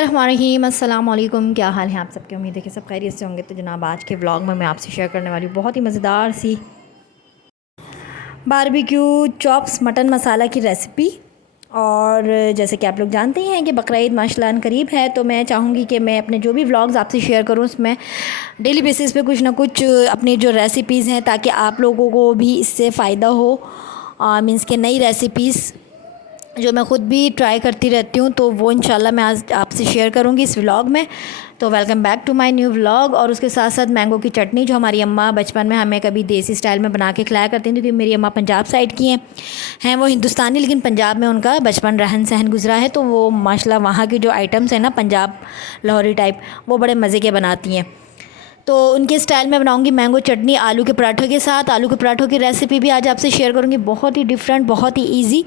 बिस्मिल्लाहिर्रहमानिर्रहीम। अस्सलाम वालेकुम। क्या हाल है आप सबके? उम्मीद है कि सब खैरियत से होंगे। तो जनाब, आज के व्लॉग में मैं आपसे शेयर करने वाली हूँ बहुत ही मज़ेदार सी बारबेक्यू चॉप्स मटन मसाला की रेसिपी। और जैसे कि आप लोग जानते ही हैं कि बकरा ईद माशाल्लाह करीब है, तो मैं चाहूँगी कि मैं अपने जो भी व्लॉग्स आपसे शेयर करूँ उसमें डेली बेसिस पे कुछ ना कुछ अपनी जो रेसिपीज़ हैं, ताकि आप लोगों को भी इससे फ़ायदा हो। मीन्स के नई रेसिपीज़ जो मैं ख़ुद भी ट्राई करती रहती हूँ, तो वो इंशाल्लाह मैं आज आपसे शेयर करूँगी इस व्लॉग में। तो welcome back to my new vlog. और उसके साथ साथ मैंगो की चटनी, जो हमारी अम्मा बचपन में हमें कभी देसी स्टाइल में बना के खिलाया करती थी, क्योंकि मेरी अम्मा पंजाब साइड की हैं वो हिंदुस्तानी, लेकिन पंजाब में उनका बचपन रहन सहन गुजरा है। तो वो माशाल्लाह वहाँ की जो आइटम्स हैं ना, पंजाब लाहौरी टाइप, वो बड़े मज़े के बनाती हैं। तो उनके स्टाइल में बनाऊंगी मैंगो चटनी आलू के पराठों के साथ। आलू के पराठों की रेसिपी भी आज आपसे शेयर करूंगी, बहुत ही डिफरेंट, बहुत ही इजी।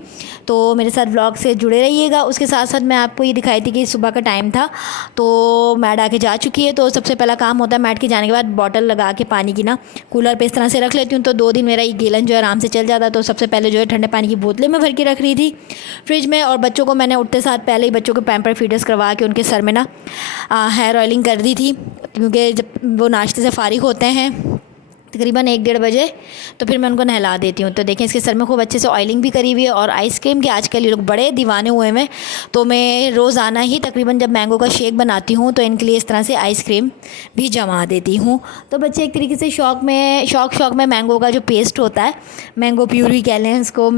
तो मेरे साथ व्लॉग से जुड़े रहिएगा। उसके साथ साथ मैं आपको ये दिखाई थी कि सुबह का टाइम था, तो मैड आके जा चुकी है। तो सबसे पहला काम होता है मैड के जाने के बाद बॉटल लगा के पानी की ना कूलर पे इस तरह से रख लेती हूँ, तो 2 दिन मेरा ये गीलन जो है आराम से चल जाता। तो सबसे पहले जो है ठंडे पानी की बोतलें में भर के रख रही थी फ्रिज में। और बच्चों को मैंने उठते साथ पहले ही बच्चों को पैम्पर फीडर्स करवा के उनके सर में ना हेयर ऑयलिंग कर दी थी, क्योंकि जब वो नाश्ते से फ़ारिग होते हैं तकरीबन 1-1:30 बजे, तो फिर मैं उनको नहला देती हूँ। तो देखें, इसके सर में खूब अच्छे से ऑयलिंग भी करी हुई है। और आइसक्रीम के आजकल ये लोग बड़े दीवाने हुए हैं, तो मैं रोज़ाना ही तकरीबन जब मैंगो का शेक बनाती हूँ तो इनके लिए इस तरह से आइसक्रीम भी जमा देती हूँ। तो बच्चे एक तरीके से शौक में मैंगो का जो पेस्ट होता है, मैंगो प्यूरी कह लें उसको,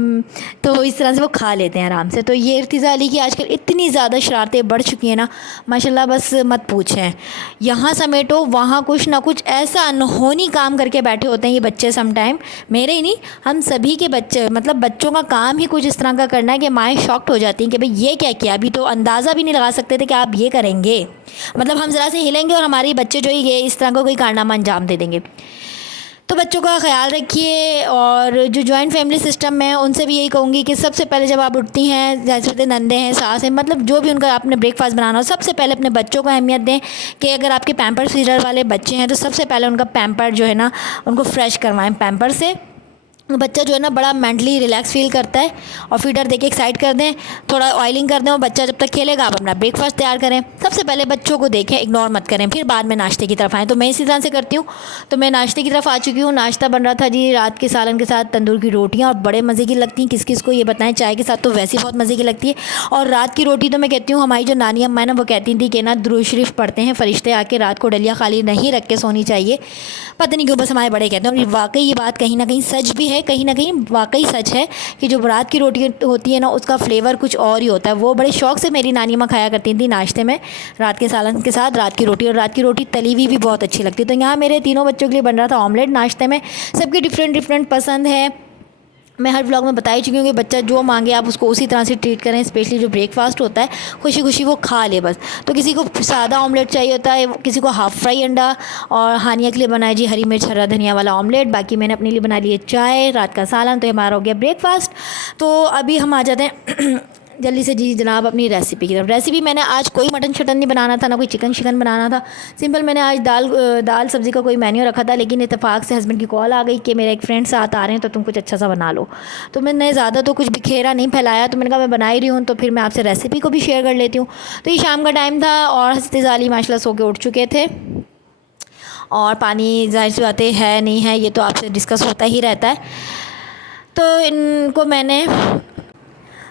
तो इस तरह से वो खा लेते हैं आराम से। तो ये इर्तिज़ा अली की आजकल इतनी ज़्यादा शरारतें बढ़ चुकी हैं ना माशाल्लाह, बस मत पूछें। यहाँ समेटो वहाँ कुछ ना कुछ ऐसा अनहोनी काम करके बैठे होते हैं ये बच्चे। सम टाइम मेरे ही नहीं, हम सभी के बच्चे, मतलब बच्चों का काम ही कुछ इस तरह का करना है कि माएँ शॉक्ड हो जाती हैं कि भाई ये क्या किया। अभी तो अंदाज़ा भी नहीं लगा सकते थे कि आप ये करेंगे, मतलब हम ज़रा से हिलेंगे और हमारे बच्चे जो ये इस तरह का कोई कारनामा अंजाम दे देंगे। तो बच्चों का ख्याल रखिए। और जो जॉइंट फैमिली सिस्टम है उनसे भी यही कहूँगी कि सबसे पहले जब आप उठती हैं, जैसे नंदे हैं, सास हैं, मतलब जो भी उनका आपने ब्रेकफास्ट बनाना हो, सबसे पहले अपने बच्चों को अहमियत दें। कि अगर आपके पैम्पर फीडर वाले बच्चे हैं तो सबसे पहले उनका पैम्पर जो है ना उनको फ्रेश करवाएं पैम्पर से। बच्चा जो है ना बड़ा मेंटली रिलैक्स फील करता है। और फीडर देके एक साइड कर दें, थोड़ा ऑयलिंग कर दें, और बच्चा जब तक खेलेगा आप अपना ब्रेकफास्ट तैयार करें। सबसे पहले बच्चों को देखें, इग्नोर मत करें, फिर बाद में नाश्ते की तरफ आएँ। तो मैं इसी तरह से करती हूँ। तो मैं नाश्ते की तरफ आ चुकी हूँ। नाश्ता बन रहा था जी रात के सालन के साथ तंदूर की रोटियाँ, और बड़े मज़े की लगती हैं। किस किस को ये बताएं, चाय के साथ तो वैसे बहुत मज़े की लगती है। और रात की रोटी तो मैं कहती हूँ, हमारी जो नानी अम्मा है ना, वो कहती थी कि ना दुरूद शरीफ पढ़ते हैं फरिश्ते आके, रात को डलिया खाली नहीं रख के सोनी चाहिए। पता नहीं क्यों, बस हमारे बड़े कहते हैं। और वाकई ये बात कहीं ना कहीं सच भी है, कहीं ना कहीं वाकई सच है कि जो रात की रोटी होती है ना, उसका फ्लेवर कुछ और ही होता है। वो बड़े शौक से मेरी नानी माँ खाया करती थी नाश्ते में, रात के सालन के साथ रात की रोटी। और रात की रोटी तली हुई भी बहुत अच्छी लगती है। तो यहाँ मेरे तीनों बच्चों के लिए बन रहा था ऑमलेट नाश्ते में। सबकी डिफरेंट डिफरेंट पसंद है। मैं हर व्लॉग में बता ही चुकी हूँ कि बच्चा जो मांगे आप उसको उसी तरह से ट्रीट करें। स्पेशली जो ब्रेकफास्ट होता है खुशी खुशी वो खा ले बस। तो किसी को सादा ऑमलेट चाहिए होता है, किसी को हाफ़ फ्राई अंडा, और हानिया के लिए बनाया जी हरी मिर्च हरा धनिया वाला ऑमलेट। बाकी मैंने अपने लिए बना लिए चाय, रात का सालन। तो हमारा हो गया ब्रेकफास्ट। तो अभी हम आ जाते हैं जल्दी से जी जनाब अपनी रेसिपी की तरफ। रेसिपी मैंने आज कोई मटन शटन नहीं बनाना था, ना कोई चिकन शिकन बनाना था। सिंपल मैंने आज दाल सब्ज़ी का कोई मेन्यू रखा था, लेकिन इत्तेफाक से हस्बैंड की कॉल आ गई कि मेरे एक फ्रेंड साथ आ रहे हैं, तो तुम कुछ अच्छा सा बना लो। तो मैंने ज़्यादा तो कुछ बिखेरा नहीं फैलाया, तो मैंने कहा मैं बना ही रही हूँ तो फिर मैं आपसे रेसिपी को भी शेयर कर लेती हूँ। तो ये शाम का टाइम था और हस्ती ज़ाली माशाल्लाह सो के उठ चुके थे। और पानी जाहिर सी बातें है नहीं है, ये तो आपसे डिस्कस होता ही रहता है। तो इनको मैंने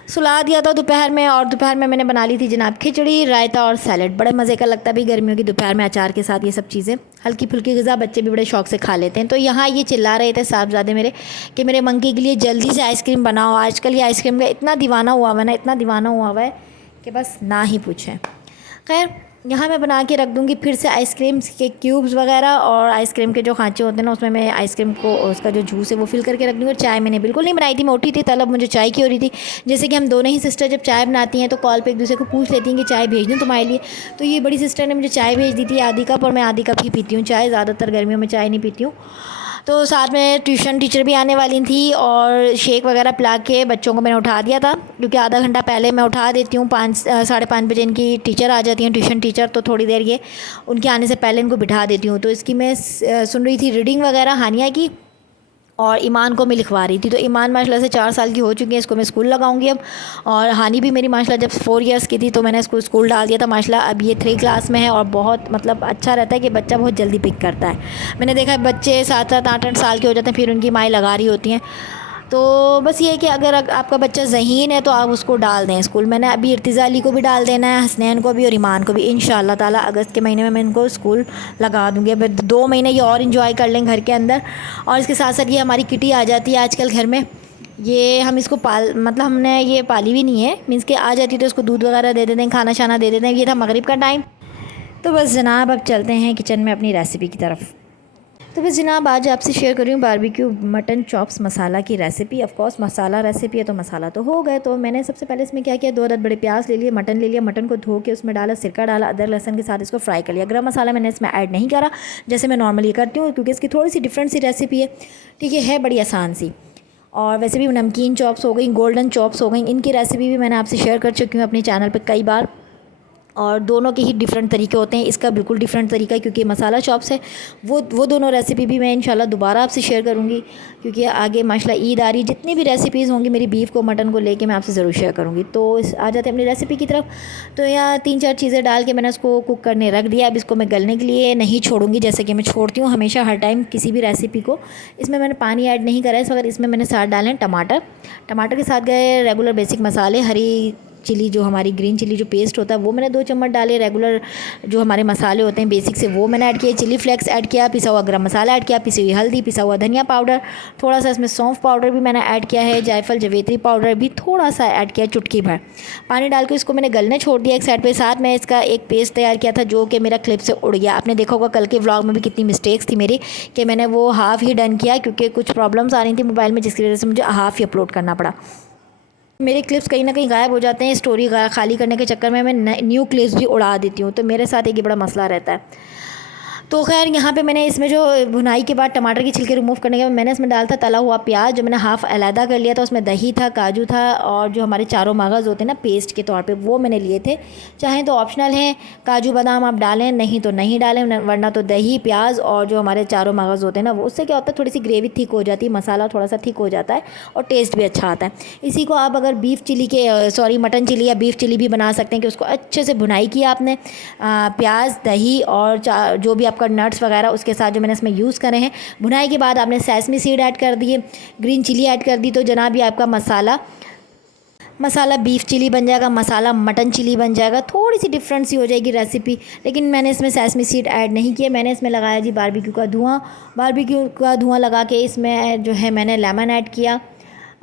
सुला दिया था दोपहर में। और दोपहर में मैंने बना ली थी जनाब खिचड़ी, रायता और सैलड। बड़े मज़े का लगता है भी गर्मियों की दोपहर में अचार के साथ ये सब चीज़ें। हल्की फुल्की ग़िज़ा बच्चे भी बड़े शौक से खा लेते हैं। तो यहाँ ये चिल्ला रहे थे साहबज़ादे मेरे कि मेरे मंकी के लिए जल्दी से आइसक्रीम बनाओ। आजकल ये आइसक्रीम का इतना दीवाना हुआ हुआ है ना, इतना दीवाना हुआ हुआ है कि बस ना ही पूछें। खैर यहाँ मैं बना के रख दूँगी फिर से आइसक्रीम के क्यूब्स वगैरह, और आइसक्रीम के जो खाँचे होते हैं ना उसमें मैं आइसक्रीम को उसका जो जूस है वो फिल करके रख दूँगी। और चाय मैंने बिल्कुल नहीं बनाई थी, मैं उठी थी तलब मुझे चाय की हो रही थी। जैसे कि हम दोनों ही सिस्टर जब चाय बनाती हैं तो कॉल पे एक दूसरे को पूछ लेती हैं कि चाय भेज दूँ तुम्हारे लिए। तो ये बड़ी सिस्टर ने मुझे चाय भेज दी थी आधी कप, और मैं आधी कप ही पीती हूँ चाय, ज़्यादातर गर्मियों में चाय नहीं पीती हूँ। तो साथ में ट्यूशन टीचर भी आने वाली थी, और शेक वगैरह पिला के बच्चों को मैंने उठा दिया था, क्योंकि आधा घंटा पहले मैं उठा देती हूँ। 5-5:30 बजे इनकी टीचर आ जाती हैं, ट्यूशन टीचर। तो थोड़ी देर ये उनके आने से पहले इनको बिठा देती हूँ। तो इसकी मैं सुन रही थी रीडिंग वगैरह हानिया की, और ईमान को मैं लिखवा रही थी। तो ईमान माशाल्लाह से 4 साल की हो चुकी है, इसको मैं स्कूल लगाऊंगी अब। और हानी भी मेरी माशाल्लाह जब 4 इयर्स की थी तो मैंने इसको स्कूल डाल दिया था माशाल्लाह। अब ये 3 क्लास में है और बहुत मतलब अच्छा रहता है कि बच्चा बहुत जल्दी पिक करता है। मैंने देखा है बच्चे 7-7 8-8 साल के हो जाते हैं, फिर उनकी माएँ लगा रही होती हैं। तो बस ये है कि अगर आपका बच्चा ज़हीन है तो आप उसको डाल दें स्कूल। मैंने अभी इर्तिज़ा अली को भी डाल देना है, हसनैन को भी और ईमान को भी। इंशाअल्लाह ताला अगस्त के महीने में मैं इनको स्कूल लगा दूँगी। अब 2 महीने ये और इंजॉय कर लें घर के अंदर। और इसके साथ साथ ये हमारी किटी आ जाती है आजकल घर में। ये हम इसको मतलब हमने ये पाली भी नहीं है, मीन्स कि आ जाती तो इसको दूध वगैरह दे देते हैं, खाना शाना दे देते हैं। ये था मगरिब का टाइम। तो बस जनाब अब चलते हैं किचन में अपनी रेसिपी की तरफ। तो बस जनाब आज आपसे शेयर कर रही हूँ बारबेक्यू मटन चॉप्स मसाला की recipe. Of course masala recipe है तो मसाला तो हो गए। तो मैंने सबसे पहले इसमें क्या किया, 2 अदद बड़े प्याज ले लिए, मटन ले लिया, मटन को धो के उसमें डाला, सिरका डाला, अदरक लहसुन के साथ इसको फ्राई कर लिया। गरम मसाला मैंने इसमें ऐड नहीं करा जैसे मैं नॉर्मली करती हूँ, क्योंकि इसकी थोड़ी सी डिफरेंट सी रेसिपी है। ठीक है बड़ी आसान सी। और वैसे भी नमकीन चॉप्स हो गई, गोल्डन चॉप्स हो गई, इनकी रेसिपी भी मैंने आपसे शेयर कर चुकी हूँ अपने चैनल पर कई बार। और दोनों के ही डिफरेंट तरीके होते हैं। इसका बिल्कुल डिफरेंट तरीका है क्योंकि मसाला चॉप्स है। वो दोनों रेसिपी भी मैं इंशाल्लाह दोबारा आपसे शेयर करूँगी, क्योंकि आगे माशाल्लाह ईद आ रही, जितनी भी रेसिपीज़ होंगी मेरी बीफ को मटन को लेके मैं आपसे ज़रूर शेयर करूँगी। तो आ जाते हैं अपनी रेसिपी की तरफ। तो यहाँ 3-4 चीज़ें डाल के मैंने उसको कुक करने रख दिया। अब इसको मैं गलने के लिए नहीं छोड़ूंगी, जैसे कि मैं छोड़ती हूँ हमेशा हर टाइम किसी भी रेसिपी को। इसमें मैंने पानी ऐड नहीं करा है इस वक्त। इसमें मैंने साथ डाले हैं टमाटर के साथ गए रेगुलर बेसिक मसाले, हरी चिली जो हमारी ग्रीन चिली जो पेस्ट होता है वो मैंने 2 चम्मच डाले। रेगुलर जो हमारे मसाले होते हैं बेसिक से वो मैंने ऐड किए। चिली फ्लेक्स ऐड किया, पिसा हुआ गरम मसाला ऐड किया, पिसी हुई हल्दी, पिसा हुआ धनिया पाउडर, थोड़ा सा इसमें सौंफ पाउडर भी मैंने ऐड किया है, जायफल जवेत्री पाउडर भी थोड़ा सा ऐड किया, चुटकी भर। पानी डाल के इसको मैंने गलने छोड़ दिया एक साइड पर। साथ में इसका एक पेस्ट तैयार किया था जो कि मेरा क्लिप से उड़ गया। आपने देखा होगा कल के व्लॉग में भी कितनी मिस्टेक्स थी मेरी कि मैंने वो हाफ़ ही डन किया क्योंकि कुछ प्रॉब्लम्स आ रही थी मोबाइल में, जिसकी वजह से मुझे हाफ़ ही अपलोड करना पड़ा। मेरे क्लिप्स कहीं ना कहीं गायब हो जाते हैं स्टोरी खाली करने के चक्कर में। मैं न्यू क्लिप्स भी उड़ा देती हूँ, तो मेरे साथ एक ये बड़ा मसला रहता है। तो खैर यहाँ पे मैंने इसमें जो भुनाई के बाद टमाटर की छिलके रिमूव करने के बाद मैंने इसमें डाला था तला हुआ प्याज, जो मैंने हाफ़ अलहदा कर लिया था। उसमें दही था, काजू था और जो हमारे चारों मगज़ होते हैं ना पेस्ट के तौर पे, वो मैंने लिए थे। चाहें तो ऑप्शनल है, काजू बादाम आप डालें, नहीं तो नहीं डालें, वरना तो दही प्याज और जो हमारे चारों मगज़ होते हैं ना वो, उससे क्या होता है थोड़ी सी ग्रेवी थिक हो जाती है, मसाला थोड़ा सा थिक हो जाता है और टेस्ट भी अच्छा आता है। इसी को आप अगर मटन चिली या बीफ चिली भी बना सकते हैं कि उसको अच्छे से भुनाई किया आपने, प्याज दही और जो भी आपका नट्स वगैरह उसके साथ जो मैंने इसमें यूज़ करे हैं। भुनाई के बाद आपने सेसमी सीड ऐड कर दिए, ग्रीन चिली ऐड कर दी, तो जनाब ये आपका मसाला बीफ चिली बन जाएगा, मसाला मटन चिली बन जाएगा। थोड़ी सी डिफरेंट सी हो जाएगी रेसिपी, लेकिन मैंने इसमें सेसमी सीड ऐड नहीं किया। मैंने इसमें लगाया जी बारबेक्यू का धुआं लगा के इसमें जो है मैंने लेमन ऐड किया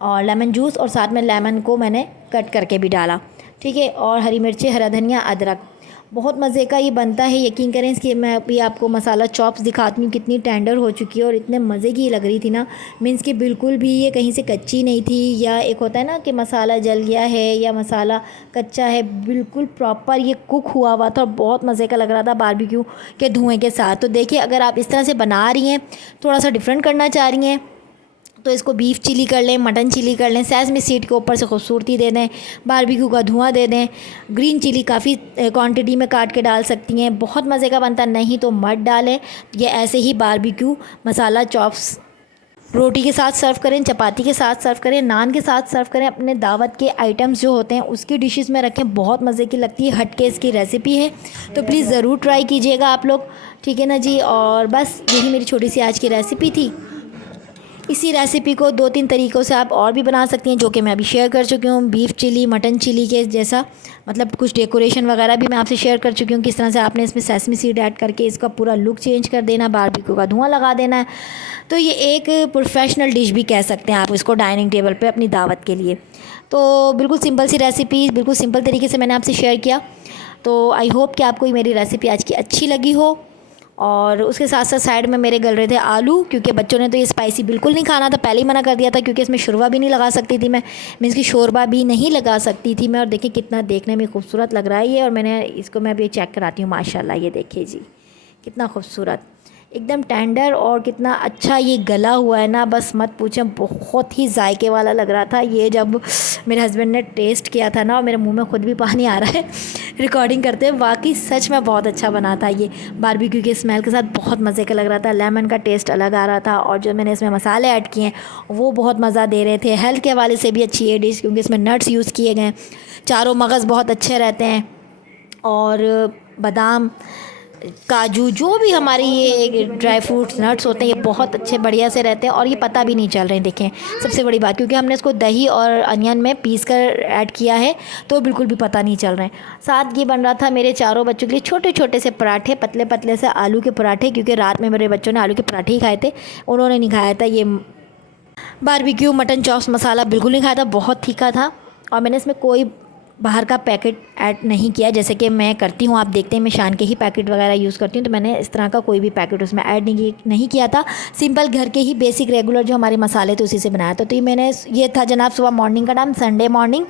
और लेमन जूस, और साथ में लेमन को मैंने कट करके भी डाला। ठीक है, और हरी मिर्ची, हरा धनिया, अदरक। बहुत मज़े का ये बनता है, यकीन करें। इसकी मैं अभी आपको मसाला चॉप्स दिखाती हूँ कितनी टेंडर हो चुकी है और इतने मज़े की लग रही थी ना, मीन्स कि बिल्कुल भी ये कहीं से कच्ची नहीं थी। या एक होता है ना कि मसाला जल गया है या मसाला कच्चा है, बिल्कुल प्रॉपर ये कुक हुआ हुआ था और बहुत मज़े का लग रहा था बारबेक्यू के धुएँ के साथ। तो देखिए अगर आप इस तरह से बना रही हैं, थोड़ा सा डिफरेंट करना चाह रही हैं, तो इसको बीफ चिली कर लें, मटन चिली कर लें, सेसमी सीड के ऊपर से खूबसूरती दे दें, बारबेक्यू का धुआं दे दें, ग्रीन चिली काफ़ी क्वांटिटी में काट के डाल सकती हैं, बहुत मज़े का बनता। नहीं तो मत डालें। ये ऐसे ही बारबेक्यू मसाला चॉप्स रोटी के साथ सर्व करें, चपाती के साथ सर्व करें, नान के साथ सर्व करें, अपने दावत के आइटम्स जो होते हैं उसकी डिशेस में रखें, बहुत मज़े की लगती है। हटके इसकी रेसिपी है, तो प्लीज़ ज़रूर ट्राई कीजिएगा आप लोग। ठीक है ना जी। और बस यही मेरी छोटी सी आज की रेसिपी थी। इसी रेसिपी को 2-3 तरीक़ों से आप और भी बना सकती हैं, जो कि मैं अभी शेयर कर चुकी हूँ। बीफ चिली मटन चिली के जैसा, मतलब कुछ डेकोरेशन वगैरह भी मैं आपसे शेयर कर चुकी हूँ, किस तरह से आपने इसमें सेसमी सीड ऐड करके इसका पूरा लुक चेंज कर देना, बारबेक्यू का धुआं लगा देना है। तो ये एक प्रोफेशनल डिश भी कह सकते हैं आप इसको डाइनिंग टेबल पर अपनी दावत के लिए। तो बिल्कुल सिंपल सी रेसिपी, बिल्कुल सिंपल तरीके से मैंने आपसे शेयर किया। तो आई होप कि आपको मेरी रेसिपी आज की अच्छी लगी हो। और उसके साथ साथ साइड में मेरे गल रहे थे आलू, क्योंकि बच्चों ने तो ये स्पाइसी बिल्कुल नहीं खाना था, पहले ही मना कर दिया था, क्योंकि इसमें शोरबा भी नहीं लगा सकती थी मैं, मीन्स की शोरबा भी नहीं लगा सकती थी मैं। और देखिए कितना देखने में खूबसूरत लग रहा है ये, और मैंने इसको मैं अभी चेक कराती हूँ। माशाल्लाह ये देखिए जी कितना खूबसूरत, एकदम टेंडर और कितना अच्छा ये गला हुआ है ना, बस मत पूछें, बहुत ही जायके वाला लग रहा था। ये जब मेरे हस्बैंड ने टेस्ट किया था ना, और मेरे मुंह में खुद भी पानी आ रहा है रिकॉर्डिंग करते हुए, वाकई सच में बहुत अच्छा बना था। ये बारबेक्यू के स्मेल के साथ बहुत मज़े का लग रहा था, लेमन का टेस्ट अलग आ रहा था, और जो मैंने इसमें मसाले ऐड किए हैं वो बहुत मज़ा दे रहे थे। हेल्थ के हवाले से भी अच्छी है डिश, क्योंकि इसमें नट्स यूज़ किए गए हैं, चारों मगज़ बहुत अच्छे रहते हैं, और बादाम, काजू, जो भी हमारे ये ड्राई फ्रूट्स नट्स होते हैं, ये बहुत अच्छे बढ़िया से रहते हैं, और ये पता भी नहीं चल रहे हैं। देखें, सबसे बड़ी बात, क्योंकि हमने इसको दही और अनियन में पीस कर ऐड किया है, तो बिल्कुल भी पता नहीं चल रहे हैं। साथ ये बन रहा था मेरे चारों बच्चों के लिए छोटे छोटे से पराठे, पतले पतले से आलू के पराठे, क्योंकि रात में मेरे बच्चों ने आलू के पराठे ही खाए थे, उन्होंने नहीं खाया था ये बारबेक्यू मटन चॉप्स मसाला, बिल्कुल नहीं खाया था, बहुत तीखा था। और मैंने इसमें कोई बाहर का पैकेट ऐड नहीं किया, जैसे कि मैं करती हूँ, आप देखते हैं मैं शान के ही पैकेट वगैरह यूज़ करती हूँ, तो मैंने इस तरह का कोई भी पैकेट उसमें ऐड नहीं किया था। सिंपल घर के ही बेसिक रेगुलर जो हमारे मसाले थे उसी से बनाया था। तो ये था जनाब सुबह मॉर्निंग का टाइम, संडे मॉर्निंग।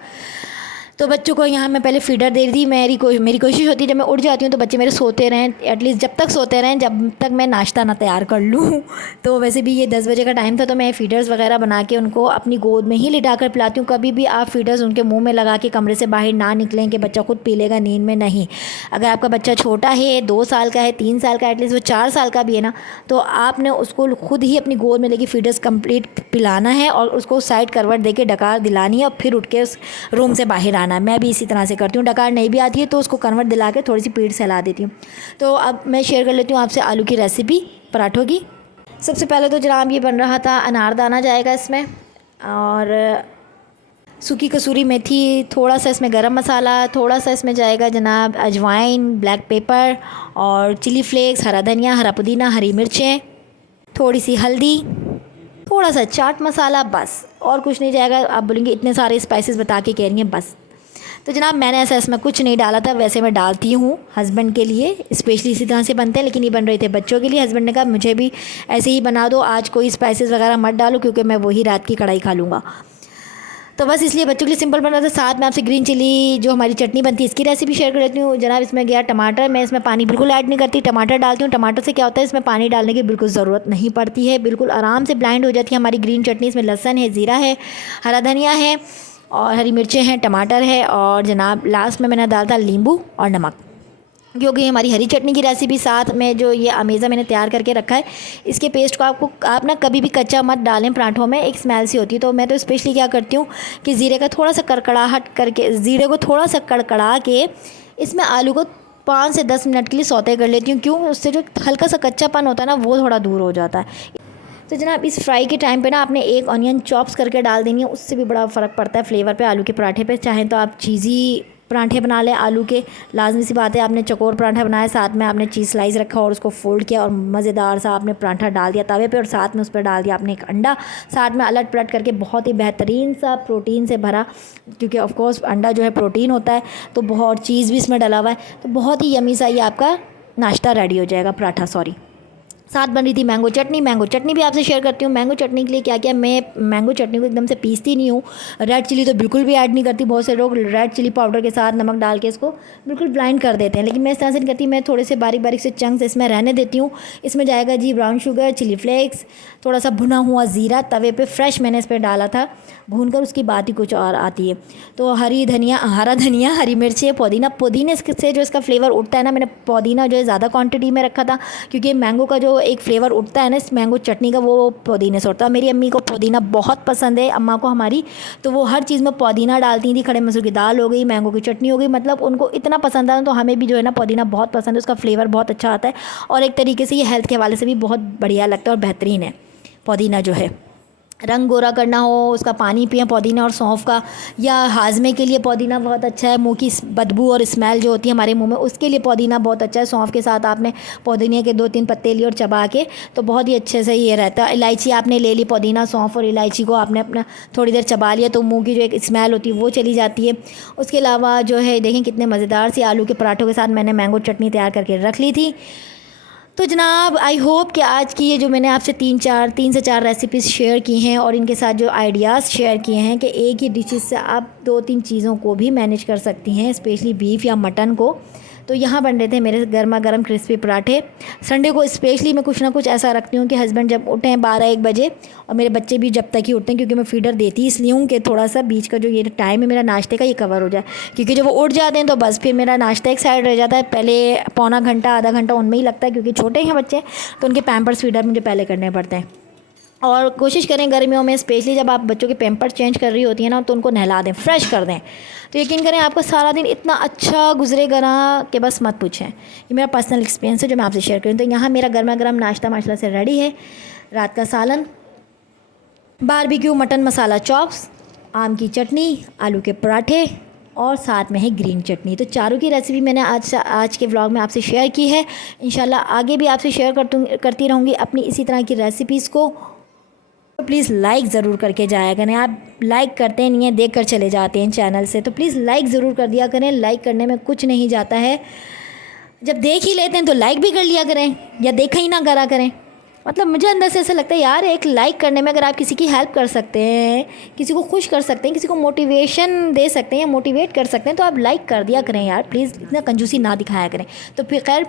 तो बच्चों को यहाँ मैं पहले फीडर दे रही थी। मेरी कोशिश होती है जब मैं उठ जाती हूँ तो बच्चे मेरे सोते रहें, एटलीस्ट जब तक सोते रहें जब तक मैं नाश्ता ना तैयार कर लूँ। तो वैसे भी ये 10 बजे का टाइम था, तो मैं फीडर्स वगैरह बना के उनको अपनी गोद में ही लिटा कर पिलाती हूँ। कभी भी आप फीडर्स उनके मुँह में लगा के कमरे से बाहर ना निकलें कि बच्चा खुद पी लेगा नींद में, नहीं। अगर आपका बच्चा छोटा है, 2 साल का है, 3 साल का, एटलीस्ट वो 4 साल का भी है ना, तो आपने उसको खुद ही अपनी गोद में लेके फीडर्स कंप्लीट पिलाना है, और उसको साइड करवट दे के डकार दिलानी है, और फिर उठ के उस रूम से बाहर आना है। मैं भी इसी तरह से करती हूँ। डकार नहीं भी आती है तो उसको कन्वर्ट दिला के थोड़ी सी पीठ सहला देती हूँ। तो अब मैं शेयर कर लेती हूँ आपसे आलू की रेसिपी पराठों की। सबसे पहले तो जनाब ये बन रहा था, अनारदाना जाएगा इसमें, और सूखी कसूरी मेथी, थोड़ा सा इसमें गरम मसाला, थोड़ा सा इसमें जाएगा जनाब अजवाइन, ब्लैक पेपर और चिली फ्लेक्स, हरा धनिया, हरा पुदीना, हरी मिर्चें, थोड़ी सी हल्दी, थोड़ा सा चाट मसाला, बस और कुछ नहीं जाएगा। आप बोलेंगे इतने सारे स्पाइसेस बता के कह रही हैं, बस। तो जनाब मैंने ऐसा इसमें कुछ नहीं डाला था, वैसे मैं डालती हूँ हस्बैंड के लिए, स्पेशली इसी तरह से बनते हैं, लेकिन ये बन रहे थे बच्चों के लिए। हस्बैंड ने कहा मुझे भी ऐसे ही बना दो, आज कोई स्पाइसेस वगैरह मत डालो, क्योंकि मैं वही रात की कढ़ाई खा लूँगा। तो बस इसलिए बच्चों के लिए सिंपल बन रहा था। साथ में आपसे ग्रीन चिली जो हमारी चटनी बनती है इसकी रेसिपी शेयर कर देती हूँ जनाब। इसमें गया टमाटर, मैं इसमें पानी बिल्कुल ऐड नहीं करती, टमाटर डालती हूँ। टमाटर से क्या होता है, इसमें पानी डालने की बिल्कुल ज़रूरत नहीं पड़ती है, बिल्कुल आराम से ब्लाइंड हो जाती है हमारी ग्रीन चटनी। इसमें लहसुन है, ज़ीरा है, हरा धनिया है, और हरी मिर्चें हैं, टमाटर है, और जनाब लास्ट में मैंने डाला था नींबू और नमक, क्योंकि हमारी हरी चटनी की रेसिपी। साथ में जो ये अमेज़ा मैंने तैयार करके रखा है, इसके पेस्ट को आप ना कभी भी कच्चा मत डालें पराठों में, एक स्मेल सी होती है। तो मैं तो स्पेशली क्या करती हूँ कि ज़ीरे का थोड़ा सा कड़कड़ाहट करके, ज़ीरे को थोड़ा सा कड़कड़ा के इसमें आलू को 5 से 10 मिनट के लिए सौते कर लेती हूँ। क्यों, उससे जो हल्का सा कच्चापन होता है ना, वो थोड़ा दूर हो जाता है। तो जनाब इस फ्राई के टाइम पे ना आपने एक ऑनियन चॉप्स करके डाल देनी है, उससे भी बड़ा फ़र्क पड़ता है फ्लेवर पे आलू के पराठे पे। चाहें तो आप चीज़ी पराठे बना लें आलू के, लाजमी सी बात है। आपने चकोर पराठा बनाया, साथ में आपने चीज़ स्लाइस रखा और उसको फोल्ड किया, और मज़ेदार सा आपने पराठा डाल दिया तवे पे, और साथ में उस पर डाल दिया आपने एक अंडा, साथ में अलट पलट करके, बहुत ही बेहतरीन सा प्रोटीन से भरा, क्योंकि ऑफ कोर्स अंडा जो है प्रोटीन होता है, तो बहुत चीज़ भी इसमें डला हुआ है, तो बहुत ही यमी सा ये आपका नाश्ता रेडी हो जाएगा, पराठा सॉरी। साथ बन रही थी मैंगो चटनी। मैंगो चटनी भी आपसे शेयर करती हूँ। मैंगो चटनी के लिए क्या किया, मैं मैंगो चटनी को एकदम से पीसती नहीं हूँ, रेड चिली तो बिल्कुल भी ऐड नहीं करती। बहुत से लोग रेड चिली पाउडर के साथ नमक डाल के इसको बिल्कुल ब्लाइंड कर देते हैं, लेकिन मैं इस तरह से नहीं करती। मैं थोड़े से बारीक बारीक से चंक्स इसमें रहने देती हूँ। इसमें जाएगा जी ब्राउन शुगर, चिली फ्लेक्स, थोड़ा सा भुना हुआ ज़ीरा, तवे पर फ्रेश मैंने इस पर डाला था, भून कर, उसकी बात ही कुछ और आती है। तो हरा धनिया, हरी मिर्ची, पुदीने से जो इसका फ्लेवर उठता है ना, मैंने पुदीना जो है ज़्यादा क्वांटिटी में रखा था, क्योंकि मैंगो का जो एक फ्लेवर उठता है ना इस मैंगो चटनी का, वो पुदीने से उठता है। मेरी अम्मी को पुदीना बहुत पसंद है, अम्मा को हमारी, तो वो हर चीज़ में पुदीना डालती थी। खड़े मसूर की दाल हो गई, मैंगो की चटनी हो गई, मतलब उनको इतना पसंद आता है, तो हमें भी जो है ना पुदीना बहुत पसंद है। उसका फ्लेवर बहुत अच्छा आता है, और एक तरीके से ये हेल्थ के हवाले से भी बहुत बढ़िया लगता है और बेहतरीन है। पुदीना जो है, रंग गोरा करना हो, उसका पानी पिएं पुदीना और सौंफ का, या हाजमे के लिए पुदीना बहुत अच्छा है। मुंह की बदबू और स्मेल जो होती है हमारे मुंह में, उसके लिए पुदीना बहुत अच्छा है। सौंफ के साथ आपने पुदीने के 2-3 पत्ते लिए और चबा के, तो बहुत ही अच्छे से ये रहता है। इलायची आपने ले ली, पुदीना, सौंफ और इलायची को आपने अपना थोड़ी देर चबा लिया, तो मुँह की जो एक स्मेल होती है वो चली जाती है। उसके अलावा जो है देखें कितने मज़ेदार सी आलू के पराठों के साथ मैंने मैंगो चटनी तैयार करके रख ली थी। तो जनाब आई होप कि आज की ये जो मैंने आपसे 3 से 4 रेसिपीज़ शेयर की हैं, और इनके साथ जो आइडियाज़ शेयर किए हैं कि एक ही डिशेस से आप 2-3 चीज़ों को भी मैनेज कर सकती हैं, स्पेशली बीफ या मटन को, तो यहाँ बन रहे थे मेरे गर्मा गर्म क्रिस्पी पराठे। संडे को स्पेशली मैं कुछ ना कुछ ऐसा रखती हूँ कि हस्बैंड जब उठें 12-1 बजे और मेरे बच्चे भी जब तक ही उठते हैं, क्योंकि मैं फीडर देती इसलिए हूँ कि थोड़ा सा बीच का जो ये टाइम है मेरा नाश्ते का ये कवर हो जाए, क्योंकि जब वो उठ जाते हैं तो बस फिर मेरा नाश्ता एक साइड रह जाता है। पहले पौना घंटा आधा घंटा उनमें ही लगता है, क्योंकि छोटे हैं बच्चे तो उनके पैम्पर्स फीडर मुझे पहले करने पड़ते हैं। और कोशिश करें गर्मियों में स्पेशली जब आप बच्चों के पैम्पर्स चेंज कर रही होती है ना, तो उनको नहला दें, फ्रेश कर दें, तो यकीन करें आपका सारा दिन इतना अच्छा गुजरेगा ना कि बस मत पूछें। ये मेरा पर्सनल एक्सपीरियंस है जो मैं आपसे शेयर करूँ। तो यहाँ मेरा गर्मा गर्म नाश्ता माशाल्लाह से रेडी है। रात का सालन, बारबेक्यू मटन मसाला चॉप्स, आम की चटनी, आलू के पराठे और साथ में है ग्रीन चटनी। तो चारों की रेसिपी मैंने आज के व्लॉग में आपसे शेयर की है। इंशाल्लाह आगे भी आपसे शेयर करती रहूँगी अपनी इसी तरह की रेसिपीज़ को। तो प्लीज़ लाइक ज़रूर करके जाया करें। आप लाइक करते नहीं हैं, देख कर चले जाते हैं चैनल से, तो प्लीज़ लाइक ज़रूर कर दिया करें। लाइक करने में कुछ नहीं जाता है, जब देख ही लेते हैं तो लाइक भी कर लिया करें, या देखा ही ना करा करें। मतलब मुझे अंदर से ऐसा लगता है यार, एक लाइक करने में अगर आप किसी की हेल्प कर सकते हैं, किसी को खुश कर सकते हैं, किसी को मोटिवेशन दे सकते हैं या मोटिवेट कर सकते हैं, तो आप लाइक कर दिया करें यार, प्लीज़ इतना कंजूसी ना दिखाया करें। तो फिर खैर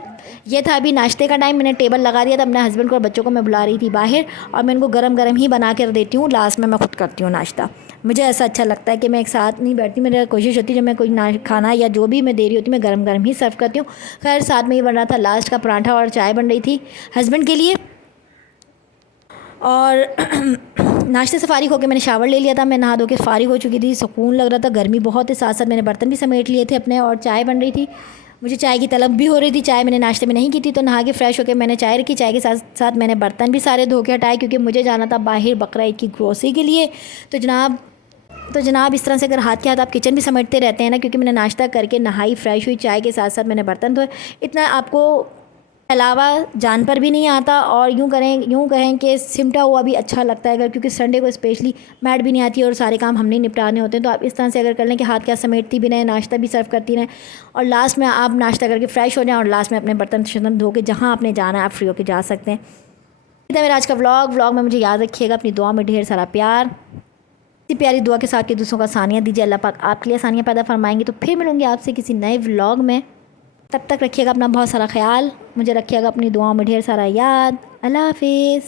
ये था अभी नाश्ते का टाइम, मैंने टेबल लगा दिया था। अपने हस्बैंड को और बच्चों को मैं बुला रही थी बाहर, और मैं इनको गरम गरम ही बना कर देती हूँ। लास्ट में मैं खुद करती हूँ नाश्ता। मुझे ऐसा अच्छा लगता है कि मैं एक साथ नहीं बैठती, मेरी कोशिश होती है जब मैं कोई खाना या जो भी मैं दे रही होती मैं गरम गरम ही सर्व करती हूँ। खैर साथ में ये बन रहा था लास्ट का पराठा और चाय बन रही थी हस्बैंड के लिए। और नाश्ते से फ़ारिग होकर मैंने शावर ले लिया था, मैं नहा धो के फ़ारिग हो चुकी थी, सुकून लग रहा था, गर्मी बहुत है। साथ साथ मैंने बर्तन भी समेट लिए थे अपने, और चाय बन रही थी। मुझे चाय की तलब भी हो रही थी, चाय मैंने नाश्ते में नहीं की थी, तो नहा के फ्रेश होकर मैंने चाय रखी। चाय के साथ साथ मैंने बर्तन भी सारे धो के हटाए, क्योंकि मुझे जाना था बाहर बकरा ईद की ग्रोसरी के लिए। तो जनाब इस तरह से अगर हाथ के हाथ आप किचन भी समेटते रहते हैं ना, क्योंकि मैंने नाश्ता करके नहाई फ्रेश हुई, चाय के साथ साथ मैंने बर्तन धोए, इतना आपको अलावा जान पर भी नहीं आता। और यूँ कहें कि सिमटा हुआ भी अच्छा लगता है अगर, क्योंकि संडे को स्पेशली मैट भी नहीं आती है और सारे काम हमने निपटाने होते हैं। तो आप इस तरह से अगर कर लें कि हाथ क्या समेटती भी रहें, नाश्ता भी सर्व करती रहें, और लास्ट में आप नाश्ता करके फ्रेश हो जाएं, और लास्ट में अपने बर्तन शर्तन धो के जहाँ आपने जाना है आप फ्री होकर जा सकते हैं। इतना मेरा आज का व्लॉग में मुझे याद रखिएगा, अपनी दुआ में ढेर सारा प्यार। इसी प्यारी दुआ के साथ कि दूसरों का सानिया दीजिए, अल्लाह पाक आपके लिए सानिया पैदा फरमाएंगे। तो फिर मिलूँगी आपसे किसी नए व्लॉग में, तब तक रखिएगा अपना बहुत सारा ख्याल, मुझे रखिएगा अपनी दुआओं में ढेर सारा याद। अल्लाह हाफिज़।